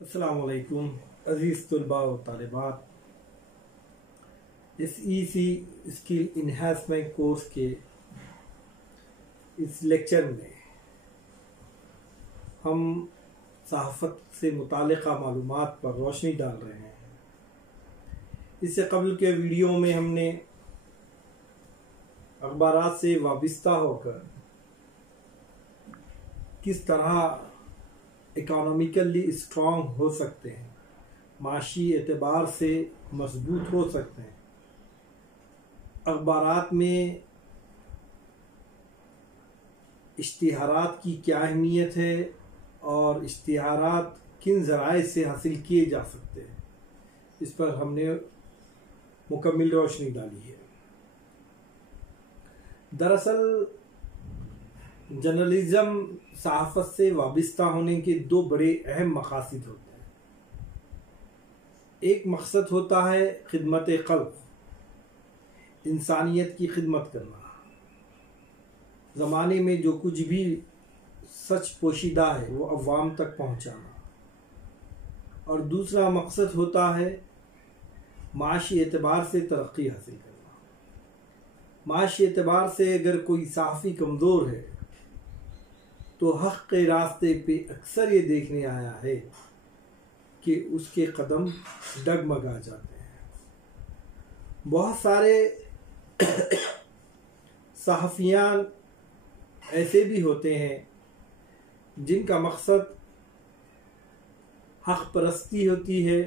अस्सलाम वालेकुम अज़ीज़ तलबा व तालिबात। इस ईसी स्किल इन्हांसमेंट कोर्स के इस लेक्चर में हम सहाफ़त से मुताल्लिक़ा मालूमात पर रोशनी डाल रहे हैं। इससे कबल के वीडियो में हमने अखबारात से वाबस्ता होकर किस तरह इकोनॉमिकली स्ट्रॉन्ग हो सकते हैं, माशी एतबार से मजबूत हो सकते हैं, अखबारात में इश्तिहारात की क्या अहमियत है और इश्तिहारात किन ज़राए से हासिल किए जा सकते हैं, इस पर हमने मुकम्मल रोशनी डाली है। दरअसल जर्नलिज़म सहाफ़त से वाबस्ता होने के दो बड़े अहम मकासद होते हैं। एक मकसद होता है खिदमत क़ल्ब, इंसानियत की खिदमत करना, ज़माने में जो कुछ भी सच पोशीदा है वो अवाम तक पहुँचाना। और दूसरा मकसद होता है माशी एतबार से तरक्की हासिल करना। माशी एतबार से अगर कोई सहाफ़ी कमज़ोर है तो हक़ के रास्ते पे अक्सर ये देखने आया है कि उसके कदम डगमगा जाते हैं। बहुत सारे सहाफ़ियान ऐसे भी होते हैं जिनका मकसद हक़ परस्ती होती है,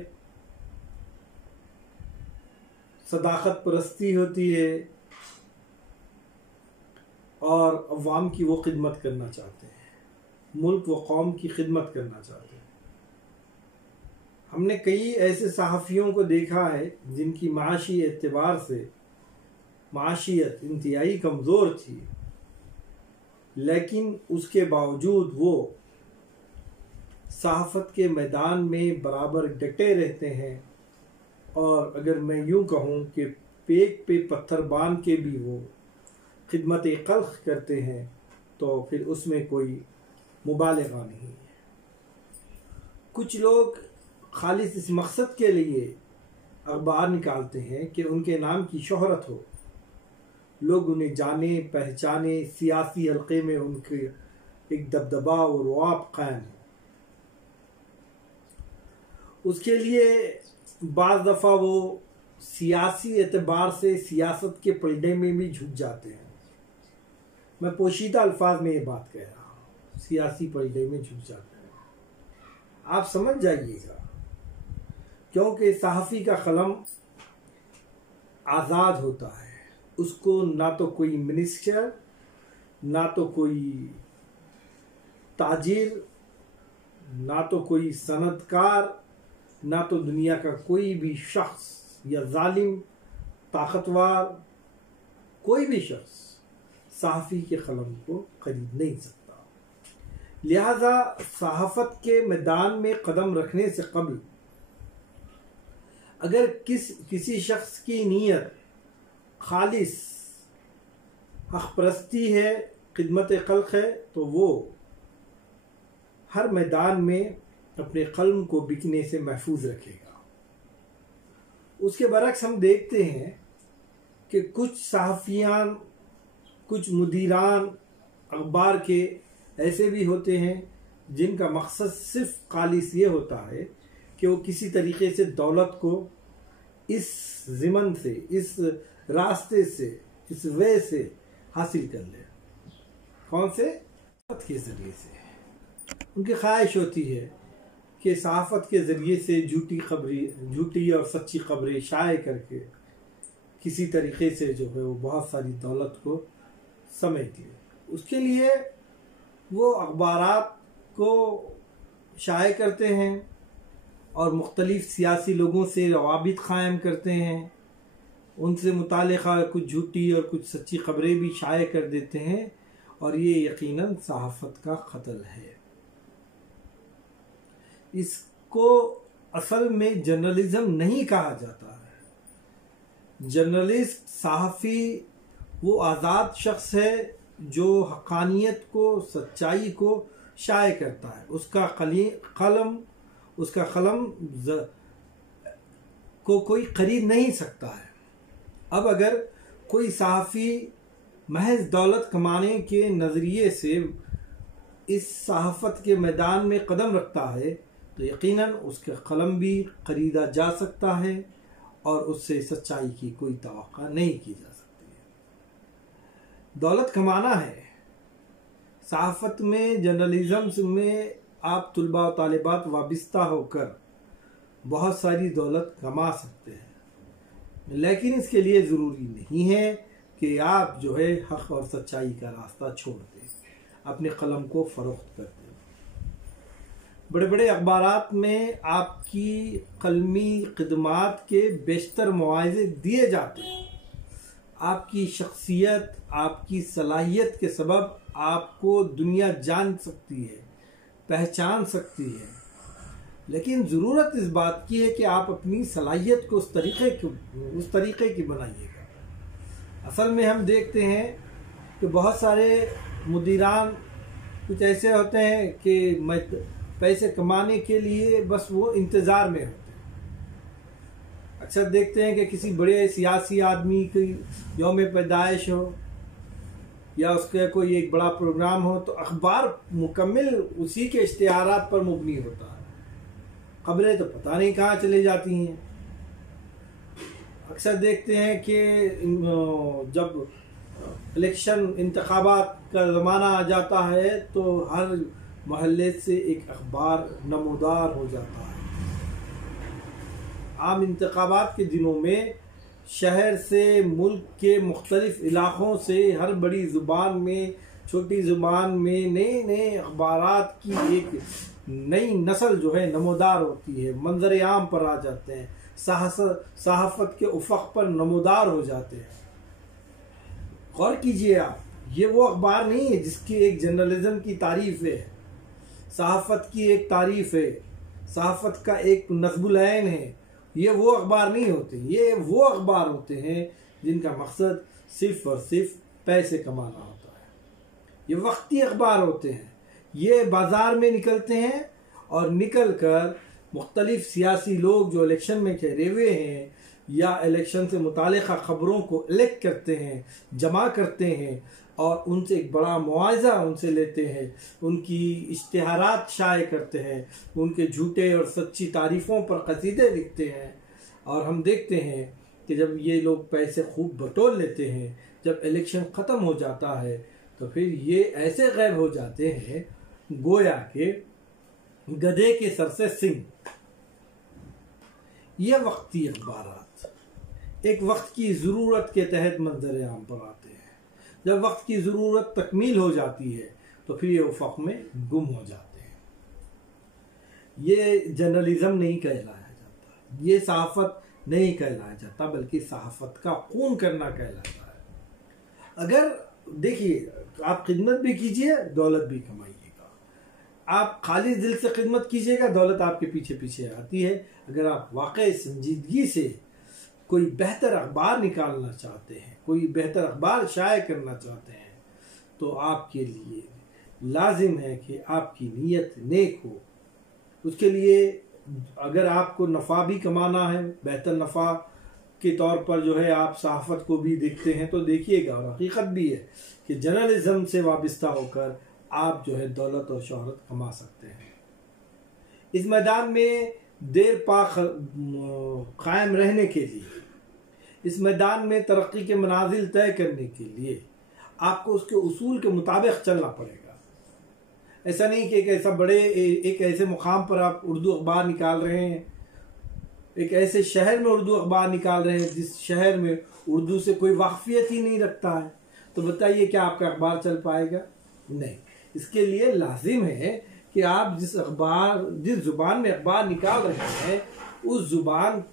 सदाक़त परस्ती होती है और अवाम की वो खिदमत करना चाहते हैं, मुल्क व कौम की खिदमत करना चाहते हैं। हमने कई ऐसे सहाफ़ियों को देखा है जिनकी माशी एतबार से माशियत इंतहाई कमज़ोर थी, लेकिन उसके बावजूद वो सहाफ़त के मैदान में बराबर डटे रहते हैं। और अगर मैं यूँ कहूँ कि पेट पे पत्थर बांध के भी वो खिदमत क़ल्ब करते हैं तो फिर उसमें कोई मुबालगा नहीं है। कुछ लोग खालिस इस मकसद के लिए अखबार निकालते हैं कि उनके नाम की शोहरत हो, लोग उन्हें जाने पहचाने, सियासी हल्के में उनके एक दबदबा और रुआब कायम है। उसके लिए बाज़ दफ़ा वो सियासी एतबार से सियासत के पलड़े में भी झुक जाते हैं। मैं पोशीदा अल्फाज में ये बात कह रहा हूँ, सियासी पलड़े में झुक जाते हैं। आप समझ जाइएगा, क्योंकि सहाफ़ी का कलम आज़ाद होता है। उसको ना तो कोई मिनिस्टर, ना तो कोई ताजिर, ना तो कोई सनदकार, ना तो दुनिया का कोई भी शख्स या जालिम ताकतवर, कोई भी शख्स सहाफ़ी के कलम को खरीद नहीं सकता। लिहाजा सहाफ़त के मैदान में कदम रखने से कबल अगर किसी शख्स की नीयत खालिस हक़ परस्ती है, खिदमत क़ल्ब है, तो वो हर मैदान में अपने कल्म को बिकने से महफूज रखेगा। उसके बरक्स हम देखते हैं कि कुछ सहाफ़ियान, कुछ मुदीरान अखबार के ऐसे भी होते हैं जिनका मकसद सिर्फ खालिस ये होता है कि वो किसी तरीके से दौलत को इस ज़िमन से, इस रास्ते से, इस वे से हासिल कर ले। कौन से? सहाफ़त के ज़रिए से। उनकी ख्वाहिश होती है कि सहाफ़त के ज़रिए से झूठी और सच्ची खबरें शाये करके किसी तरीके से जो है वो बहुत सारी दौलत को समेट ले। उसके लिए वो अखबारात को शाये करते हैं और मुख्तलिफ सियासी लोगों से रवाबित क़ायम करते हैं, उनसे मुताल्लिक़ा कुछ झूठी और कुछ सच्ची खबरें भी शाये कर देते हैं। और ये यकीनन सहाफ़त का क़त्ल है। इसको असल में जर्नलिज़म नहीं कहा जाता है। जर्नलिस्ट, सहाफ़ी वो आज़ाद शख्स है जो हक़ानियत को, सच्चाई को शाये करता है। उसका कलम उसका कलम को कोई खरीद नहीं सकता है। अब अगर कोई सहाफ़ी महज दौलत कमाने के नज़रिए से इस सहाफ़त के मैदान में कदम रखता है तो यकीनन उसका कलम भी ख़रीदा जा सकता है और उससे सच्चाई की कोई तवक्को नहीं की जा सकती है। दौलत कमाना है। सहाफ़त में, जर्नलिज़म में आप तुलबा और तालिबात वाबिस्ता होकर बहुत सारी दौलत कमा सकते हैं, लेकिन इसके लिए ज़रूरी नहीं है कि आप जो है हक़ और सच्चाई का रास्ता छोड़ दें, अपने कलम को फ़रोख्त कर दें। बड़े बड़े अखबारात में आपकी कलमी खिदमात के बेशतर मुआवजे दिए जाते हैं। आपकी शख्सियत, आपकी सलाहियत के सबब आपको दुनिया जान सकती है, पहचान सकती है, लेकिन ज़रूरत इस बात की है कि आप अपनी सलाहियत को उस तरीक़े की बनाइएगा। असल में हम देखते हैं कि बहुत सारे मुदीरान कुछ ऐसे होते हैं कि पैसे कमाने के लिए बस वो इंतज़ार में होते हैं। अक्सर देखते हैं कि किसी बड़े सियासी आदमी की यौम पैदाइश हो या उसका कोई एक बड़ा प्रोग्राम हो तो अखबार मुकम्मिल उसी के इश्तिहारात पर मुबनी होता है। खबरें तो पता नहीं कहाँ चली जाती हैं। अक्सर देखते हैं कि जब इलेक्शन इंतखाबात का ज़माना आ जाता है तो हर मोहल्ले से एक अखबार नमूदार हो जाता है। आम इंतखाबात के दिनों में शहर से, मुल्क के मुख्तलिफ इलाक़ों से हर बड़ी ज़ुबान में, छोटी ज़ुबान में नए नए अखबारात की एक नई नस्ल जो है नमूदार होती है, मंजर आम पर आ जाते हैं, सहाफ़त के उफ़क़ पर नमूदार हो जाते हैं। गौर कीजिए आप, ये वो अखबार नहीं है जिसकी एक जर्नलिज़म की तारीफ़ है, सहाफ़त की एक तारीफ़ है, सहाफ़त का एक नस्बुल ऐन है। ये वो अखबार नहीं होते। ये वो अखबार होते हैं जिनका मकसद सिर्फ़ और सिर्फ पैसे कमाना होता है। ये वक्ती अखबार होते हैं। ये बाज़ार में निकलते हैं और निकल कर मुख्तलिफ सियासी लोग जो इलेक्शन में ठहरे हुए हैं या इलेक्शन से मुतालिक़ा ख़बरों को कलेक्ट करते हैं, जमा करते हैं और उनसे एक बड़ा मुआवजा उनसे लेते हैं, उनकी इश्तिहारात शाये करते हैं, उनके झूठे और सच्ची तारीफ़ों पर कसीदे लिखते हैं। और हम देखते हैं कि जब ये लोग पैसे खूब बटोर लेते हैं, जब इलेक्शन ख़त्म हो जाता है तो फिर ये ऐसे गायब हो जाते हैं गोया के गधे के सर से सिंह। ये वक्ती अखबारात एक वक्त की ज़रूरत के तहत मंजर आम पर आते हैं। जब वक्त की ज़रूरत तकमील हो जाती है तो फिर ये उफ़क़ में गुम हो जाते हैं। ये जर्नलिज़म नहीं कहलाया जाता, ये सहाफ़त नहीं कहलाया जाता, बल्कि सहाफ़त का खून करना कहलाता है। अगर देखिए, आप खिदमत भी कीजिए, दौलत भी कमाइएगा। आप खाली दिल से खिदमत कीजिएगा, दौलत आपके पीछे पीछे आती है। अगर आप वाकई संजीदगी से कोई बेहतर अखबार निकालना चाहते हैं, कोई बेहतर अखबार शाये करना चाहते हैं, तो आपके लिए लाजिम है कि आपकी नीयत नेक हो। उसके लिए अगर आपको नफ़ा भी कमाना है, बेहतर नफ़ा के तौर पर जो है आप सहाफ़त को भी देखते हैं तो देखिएगा। और हकीकत भी है कि जर्नलिज़म से वाबस्ता होकर आप जो है दौलत और शोहरत कमा सकते हैं। इस मैदान में देर पा कायम रहने के लिए, इस मैदान में तरक्की के मनाजिल तय करने के लिए आपको उसके उसूल के मुताबिक चलना पड़ेगा। ऐसा नहीं कि एक ऐसे मुकाम पर आप उर्दू अखबार निकाल रहे हैं, एक ऐसे शहर में उर्दू अखबार निकाल रहे हैं जिस शहर में उर्दू से कोई वाकफियत ही नहीं रखता है, तो बताइए क्या आपका अखबार चल पाएगा? नहीं। इसके लिए लाजिम है कि आप जिस ज़ुबान में अखबार निकाल रहे हैं, उस ज़ुबान,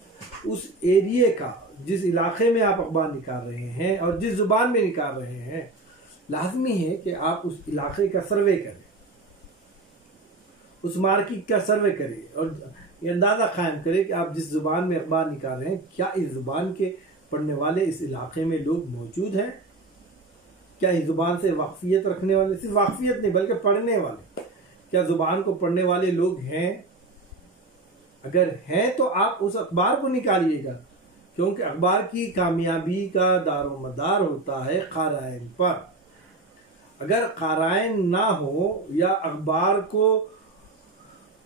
उस एरिए का, जिस इलाके में आप अखबार निकाल रहे हैं और जिस ज़ुबान में निकाल रहे हैं, लाजमी है कि आप उस इलाके का सर्वे करें, उस मार्केट का सर्वे करें और ये अंदाज़ा कायम करें कि आप जिस ज़ुबान में अखबार निकाल रहे हैं, क्या इस ज़ुबान के पढ़ने वाले इस इलाके में लोग मौजूद हैं? क्या इस ज़ुबान से वाकफियत रखने वाले, सिर्फ वाकफियत नहीं बल्कि पढ़ने वाले, क्या ज़ुबान को पढ़ने वाले लोग हैं? अगर हैं तो आप उस अखबार को निकालिएगा, क्योंकि अखबार की कामयाबी का दारोमदार होता है क़ाराइन पर। अगर क़ाराइन ना हो या अखबार को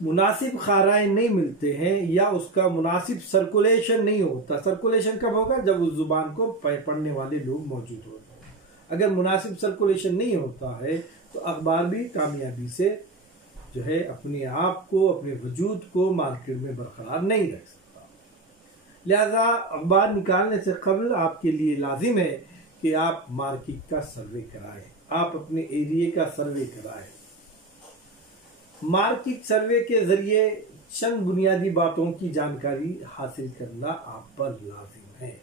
मुनासिब क़ाराइन नहीं मिलते हैं या उसका मुनासिब सर्कुलेशन नहीं होता, सर्कुलेशन कब होगा? जब उस ज़ुबान को पढ़ने वाले लोग मौजूद होते हैं। अगर मुनासिब सर्कुलेशन नहीं होता है तो अखबार भी कामयाबी से जो है अपने आप को, अपने वजूद को मार्केट में बरकरार नहीं रख सकता। लिहाजा अखबार निकालने से कबल आपके लिए लाजिम है कि आप मार्केट का सर्वे कराएं, आप अपने एरिया का सर्वे कराएं। मार्केट सर्वे के जरिए चंद बुनियादी बातों की जानकारी हासिल करना आप पर लाजिम है।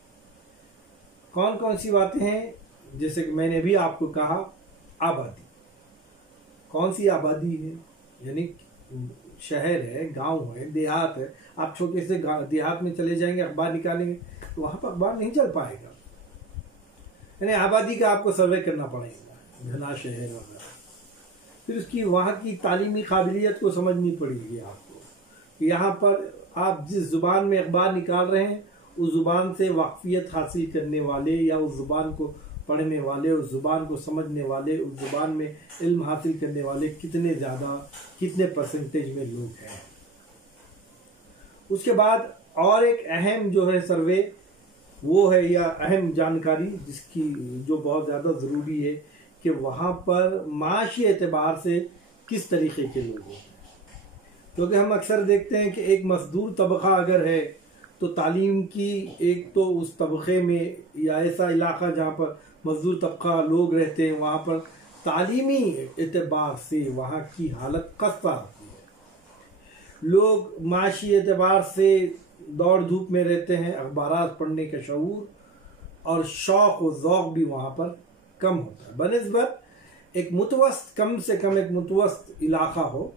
कौन कौन सी बातें हैं? जैसे कि मैंने भी आपको कहा, आबादी। कौन सी आबादी है? यानी शहर है, गांव है, देहात है। आप छोटे से देहात में चले जाएंगे, अखबार निकालेंगे तो वहां पर अखबार नहीं चल पाएगा। यानी आबादी का आपको सर्वे करना पड़ेगा, घना शहर वगैरह। फिर उसकी वहाँ की तालीमी काबिलियत को समझनी पड़ेगी आपको कि यहाँ पर आप जिस ज़ुबान में अखबार निकाल रहे हैं उस ज़ुबान से वाकफियत हासिल करने वाले या उस ज़ुबान को पढ़ने वाले, उस ज़ुबान को समझने वाले, उस ज़ुबान में इल्म हासिल करने वाले कितने ज़्यादा, कितने परसेंटेज में लोग हैं। उसके बाद और एक अहम जो है सर्वे वो है, या अहम जानकारी जिसकी जो बहुत ज़्यादा ज़रूरी है कि वहाँ पर माशी एतबार से किस तरीके के लोग होते हैं। क्योंकि हम अक्सर देखते हैं कि एक मजदूर तबका अगर है तो तालीम की एक तो उस तबके में या ऐसा इलाका जहाँ पर मजदूर तबका लोग रहते हैं वहाँ पर तालीमी एतबार से वहाँ की हालत खस्ता होती है। लोग माशी एतबार से दौड़ धूप में रहते हैं, अखबारात पढ़ने का शऊर और शौक़ व ज़ौक़ भी वहाँ पर कम होता है। बनिस्बत एक मुतवस्त, कम से कम एक मुतवस्त इलाका हो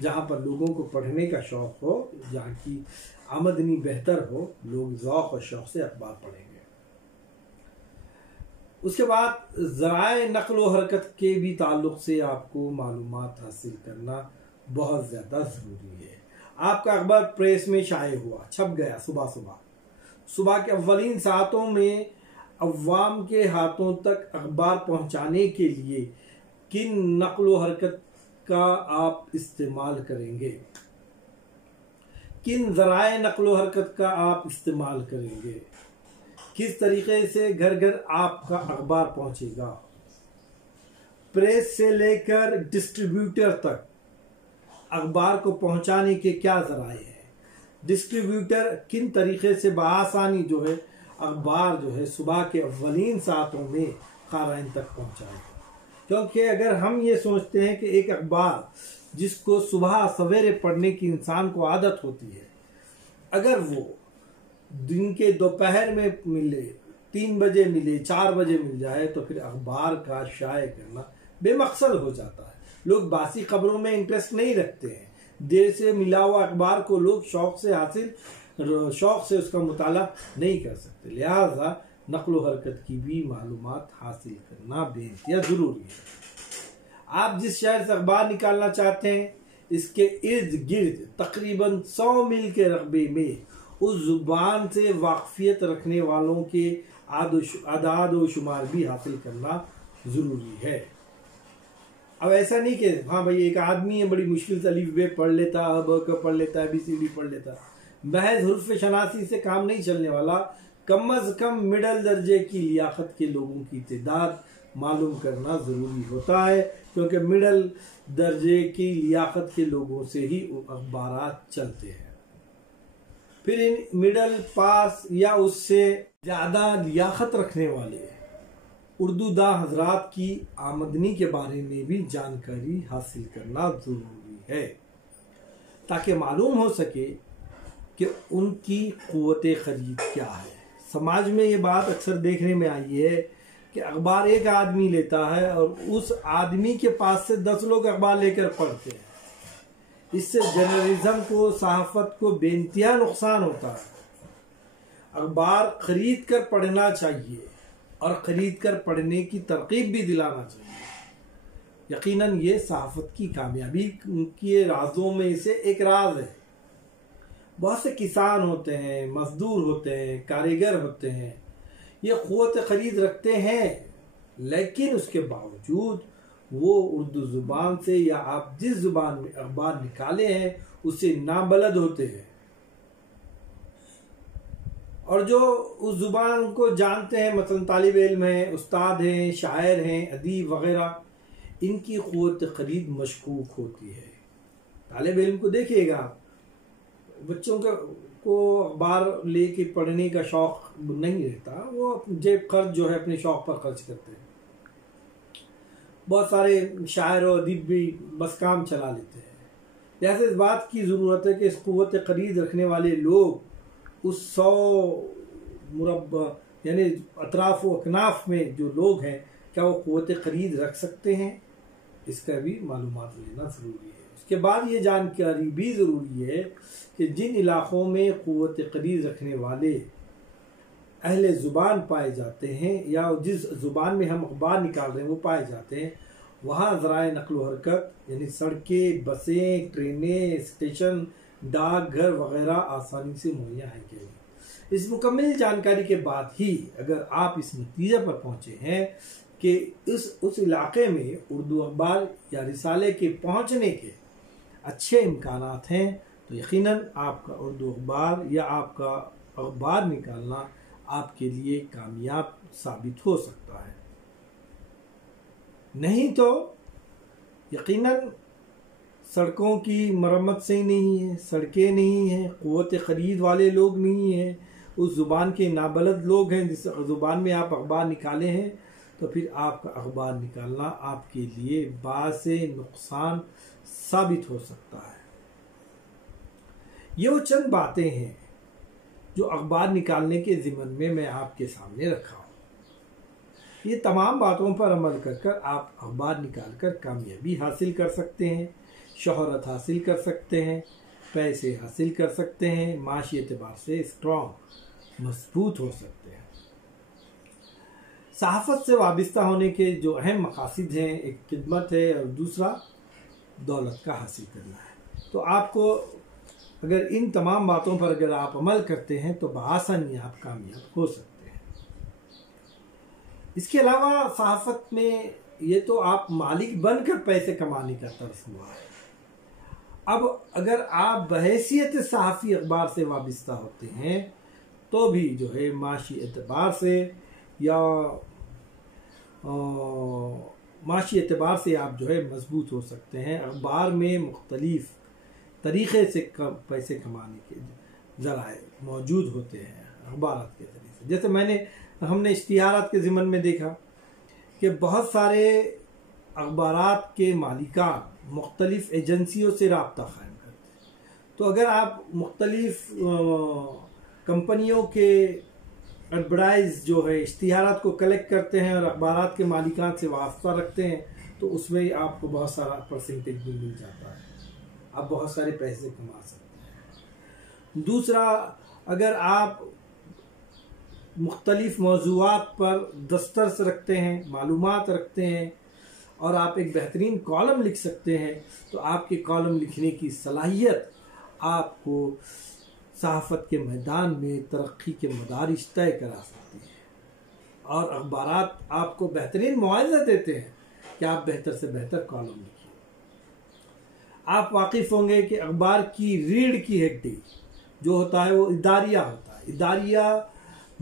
जहाँ पर लोगों को पढ़ने का शौक़ हो, जहाँ की आमदनी बेहतर हो, लोग ज़ौक़ और शौक़ से अखबार पढ़ेंगे। उसके बाद ज़राए नक़्ल व हरकत के भी ताल्लुक़ से आपको मालूमात हासिल करना बहुत ज़्यादा ज़रूरी है। आपका अखबार प्रेस में शाये हुआ, छप गया सुबह के अव्वलीन सातों में अवाम के हाथों तक अखबार पहुंचाने के लिए किन नक़्ल व हरकत का आप इस्तेमाल करेंगे, किन ज़राए नक़्ल व हरकत का आप इस्तेमाल करेंगे, किस तरीके से घर घर आपका अखबार पहुंचेगा। प्रेस से लेकर डिस्ट्रीब्यूटर तक अखबार को पहुंचाने के क्या ज़राए हैं, डिस्ट्रीब्यूटर किन तरीके से बआसानी जो है अखबार जो है सुबह के अव्वलीन सातों में क़ाराइन तक पहुंचाएगा। क्योंकि अगर हम ये सोचते हैं कि एक अखबार जिसको सुबह सवेरे पढ़ने की इंसान को आदत होती है, अगर वो दिन के दोपहर में मिले, 3 बजे मिले, 4 बजे मिल जाए तो फिर अखबार का शाये करना बेमकसद हो जाता है। लोग बासी खबरों में इंटरेस्ट नहीं रखते हैं। देर से मिला हुआ अखबार को लोग शौक़ से उसका मुताला नहीं कर सकते। लिहाजा नक़्ल व हरकत की भी मालूमात हासिल करना बेहद ज़रूरी है। आप जिस शहर से अखबार निकालना चाहते हैं इसके इर्द गिर्द तकरीबन 100 मील के रकबे में उस ज़ुबान से वाकफियत रखने वालों के आदाद व शुमार भी हासिल करना ज़रूरी है। अब ऐसा नहीं कि हाँ भाई एक आदमी है, बड़ी मुश्किल से अलिफ बे पढ़ लेता, ब पढ़ लेता, ABCD पढ़ लेता, महज हुर्फ शनासी से काम नहीं चलने वाला। कम अज़ कम मिडल दर्जे की लियाकत के लोगों की तादाद मालूम करना ज़रूरी होता है, क्योंकि मिडल दर्जे की लियाकत के लोगों से ही अखबारात चलते हैं। फिर इन मिडल पास या उससे ज़्यादा लियाकत रखने वाले उर्दूदा हजरात की आमदनी के बारे में भी जानकारी हासिल करना ज़रूरी है, ताकि मालूम हो सके कि उनकी क़ुव्वत ख़रीद क्या है। समाज में ये बात अक्सर देखने में आई है कि अखबार एक आदमी लेता है और उस आदमी के पास से 10 लोग अखबार लेकर पढ़ते हैं। इससे जर्नलिज्म को, सहाफ़त को बेइंतहा नुकसान होता है। अखबार ख़रीद कर पढ़ना चाहिए और ख़रीद कर पढ़ने की तरकीब भी दिलाना चाहिए। यकीनन ये सहाफ़त की कामयाबी के राज़ों में से एक राज है। बहुत से किसान होते हैं, मजदूर होते हैं, कारीगर होते हैं, ये क़ुव्वत ख़रीद रखते हैं, लेकिन उसके बावजूद वो उर्दू ज़ुबान से या आप जिस ज़ुबान में अखबार निकाले हैं उससे नाबलद होते हैं। और जो उस ज़ुबान को जानते हैं, मसलन तालिब इल्म हैं, उस्ताद हैं, शायर हैं, अदीब वग़ैरह, इनकी क़ुव्वत ख़रीद मशकूक होती है। तालिब इल्म को देखिएगा, बच्चों को अखबार लेके पढ़ने का शौक़ नहीं रहता, वो जेब खर्च जो है अपने शौक़ पर खर्च करते हैं। बहुत सारे शायर और अदीब भी बस काम चला लेते हैं। जैसे इस बात की ज़रूरत है कि इस क़ुव्वत ख़रीद रखने वाले लोग उस 100 मुरब्बा यानी अतराफ़ व अकनाफ़ में जो लोग हैं, क्या वो क़ुव्वत ख़रीद रख सकते हैं, इसका भी मालूमात लेना ज़रूरी है। उसके बाद ये जानकारी भी ज़रूरी है कि जिन इलाक़ों में क़ुव्वत ख़रीद रखने वाले अहले ज़ुबान पाए जाते हैं या जिस ज़ुबान में हम अखबार निकाल रहे हैं वो पाए जाते हैं, वहाँ ज़राए नक़्ल व हरकत यानी सड़कें, बसें, ट्रेनें, स्टेशन, डाकघर वग़ैरह आसानी से मुहैया है कि नहीं। इस मुकम्मल जानकारी के बाद ही अगर आप इस नतीजे पर पहुँचे हैं कि उस इलाक़े में उर्दू अखबार या रिसाले के पहुँचने के अच्छे इम्कानात हैं, तो यकीनन आपका उर्दू अखबार या आपका अखबार निकालना आपके लिए कामयाब साबित हो सकता है। नहीं तो यकीनन सड़कों की मरम्मत सही नहीं है, सड़कें नहीं हैं, क़ुव्वत ख़रीद वाले लोग नहीं हैं, उस ज़ुबान के नाबलद लोग हैं जिस ज़ुबान में आप अखबार निकाले हैं, तो फिर आपका अखबार निकालना आपके लिए बासे नुकसान साबित हो सकता है। ये वो चंद बातें हैं जो अखबार निकालने के ज़िम्मन में मैं आपके सामने रखा हूँ। ये तमाम बातों पर अमल कर आप अखबार निकाल कर कामयाबी हासिल कर सकते हैं, शोहरत हासिल कर सकते हैं, पैसे हासिल कर सकते हैं, माशी एतबार से स्ट्रॉन्ग मजबूत हो सकते हैं। सहाफ़त से वाबस्ता होने के जो अहम मकासद हैं, एक खिदमत है और दूसरा दौलत का हासिल करना है। तो आपको अगर इन तमाम बातों पर अगर आप अमल करते हैं तो बआसानी आप कामयाब हो सकते हैं। इसके अलावा सहाफ़त में ये तो आप मालिक बनकर पैसे कमाने का तर्स हुआ है। अब अगर आप बहैसियत सहाफ़ी अखबार से वाबस्ता होते हैं तो भी जो है माशी एतबार से या माशी एतबार से आप जो है मजबूत हो सकते हैं। अखबार में मुख्तलिफ तरीक़े से पैसे कमाने के ज़राए मौजूद होते हैं अखबार के ज़रिए से। जैसे हमने इश्तिहारात के ज़िम्मन में देखा कि बहुत सारे अखबारात के मालिकान मुख्तलिफ एजेंसियों से रब्ता क़ायम करते हैं। तो अगर आप मुख्तलिफ कंपनियों के एडवर्टाइज जो है इश्तिहारात को कलेक्ट करते हैं और अखबारात के मालिकान से वास्ता रखते हैं, तो उसमें आपको बहुत सारा परसेंटेज भी मिल जाता है, आप बहुत सारे पैसे कमा सकते हैं। दूसरा, अगर आप मुख्तलिफ मौज़ूआत पर दस्तरस रखते हैं, मालूमात रखते हैं और आप एक बेहतरीन कॉलम लिख सकते हैं, तो आपके कॉलम लिखने की सलाहियत आपको सहाफ़त के मैदान में तरक्की के मदारिज तय करा सकती है। और अखबारात आपको बेहतरीन मुआवजा देते हैं कि आप बेहतर से बेहतर कॉलम लिखिए। आप वाकिफ़ होंगे कि अखबार की रीढ़ की हड्डी जो होता है वो इदारिया होता है। इदारिया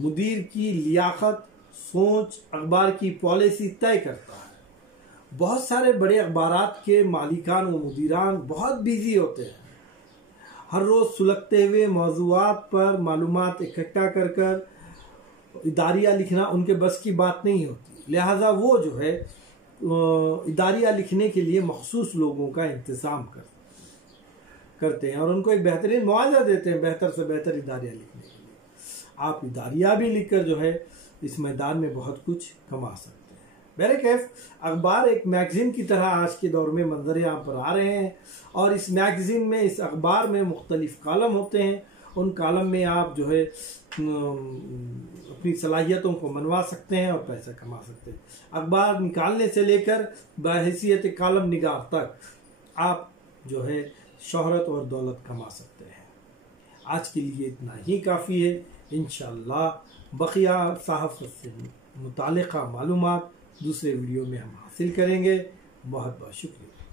मुदीर की लियाकत, सोच, अखबार की पॉलिसी तय करता है। बहुत सारे बड़े अखबारात के मालिकान व मुदीरान बहुत बिजी होते हैं, हर रोज़ सुलगते हुए मौज़ूआत पर मालूमात इकट्ठा कर कर इदारिया लिखना उनके बस की बात नहीं होती। लिहाजा वो जो है इदारिया लिखने के लिए मखसूस लोगों का इंतज़ाम करते हैं और उनको एक बेहतरीन मुआवजा देते हैं बेहतर से बेहतर इदारिया लिखने के लिए। आप इदारिया भी लिखकर जो है इस मैदान में बहुत कुछ कमा सकते हैं। बहरकैफ अखबार एक मैगज़ीन की तरह आज के दौर में मंजर आम पर आ रहे हैं और इस मैगज़ीन में, इस अखबार में मुख्तलिफ कॉलम होते हैं। उन कॉलम में आप जो है अपनी सलाहियतों को मनवा सकते हैं और पैसा कमा सकते हैं। अखबार निकालने से लेकर बहैसियत कॉलम निगार तक आप जो है शोहरत और दौलत कमा सकते हैं। आज के लिए इतना ही काफ़ी है। इंशाअल्लाह बकिया सहाफ़त से मुतालिका मालूमात दूसरे वीडियो में हम हासिल करेंगे। बहुत बहुत शुक्रिया।